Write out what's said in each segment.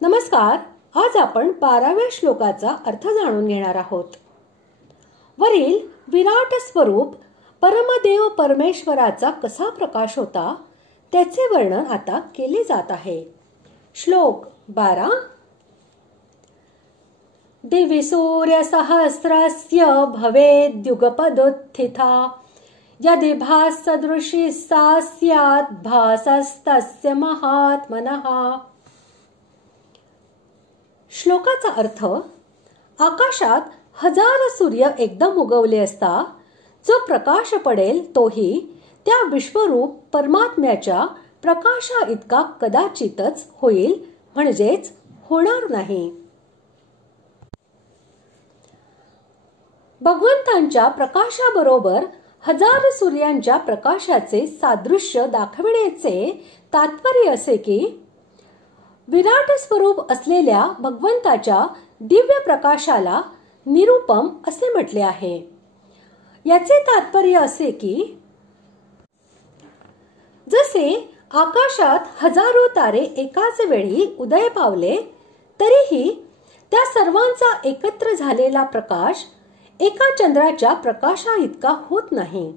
नमस्कार. आज आपण 12व्या श्लोकाचा अर्थ जाणून घेणार आहोत. वरील विराट स्वरूप परमदेव परमेश्वराचा कसा प्रकाश होता त्याचे वर्णन आता केले जात आहे. श्लोक 12. दिवि सूर्य सहस्रस्य भवेद्युगपदुत्थिता यदि भाससदृशी सा स्यात् भासस्तस्य महात्मनः. श्लोकाचा अर्थ: आकाशात हजार सूर्य एकदम उगवले असता जो प्रकाश पडेल तोही त्या विश्वरूप परमात्म्याच्या प्रकाशा इतका कदाचितच होईल, म्हणजेच होणार नाही. भगवंतांच्या प्रकाशाबरोबर हजार सूर्यांच्या प्रकाशाचे सादृश्य दाखविण्याचे तात्पर्य असे की विराट स्वरूप असलेल्या भगवंताच्या दिव्य प्रकाशाला निरुपम असे म्हटले आहे. याचे तात्पर्य असे की जसे आकाशात हजारो तारे एकाच वेळी उदय पावले तरीही त्या सर्वांचा एकत्र झालेला प्रकाश एका चंद्राच्या प्रकाशा इतका होत नाही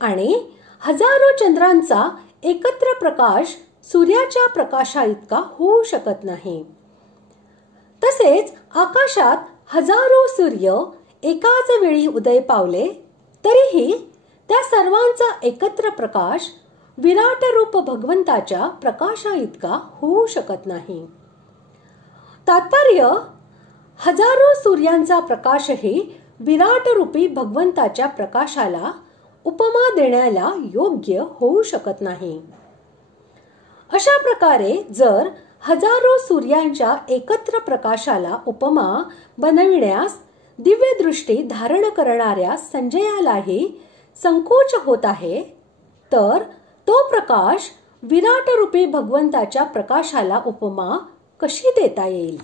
आणि हजारो चंद्रांचा एकत्र प्रकाश सूर्याच्या प्रकाशा इतका होऊ शकत नाही. तसेच आकाशात हजारो सूर्य एकाच वेळी उदय पावले तरीही त्या सर्वांचा एकत्र प्रकाश विराट रूप भगवंताच्या प्रकाशा इतका होऊ शकत नाही. तात्पर्य: हजारो सूर्यांचा प्रकाशही विराट रूपी भगवंताच्या प्रकाशाला उपमा देण्याला योग्य होऊ शकत नाही. अशा प्रकारे जर हजारो सूर्यांच्या एकत्र प्रकाशाला उपमा बनविण्यास दिव्य दृष्टी धारण करणाऱ्या संजयालाही संकोच होत आहे, तर तो प्रकाश विराट रूपी भगवंताच्या प्रकाशाला उपमा कशी देता येईल?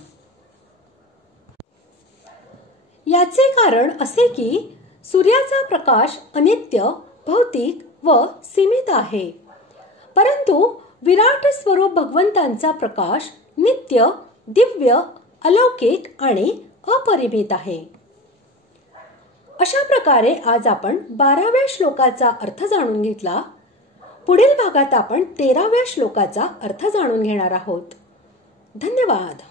याचे कारण असे की सूर्याचा प्रकाश अनित्य, भौतिक व सीमित आहे, परंतु विराट स्वरूप भगवंतांचा प्रकाश नित्य, दिव्य, अलौकिक आणि अपरिमित आहे. अशा प्रकारे आज आपण 12व्या श्लोकाचा अर्थ जाणून घेतला. पुढील भागात आपण 13व्या श्लोकाचा अर्थ जाणून घेणार आहोत. धन्यवाद.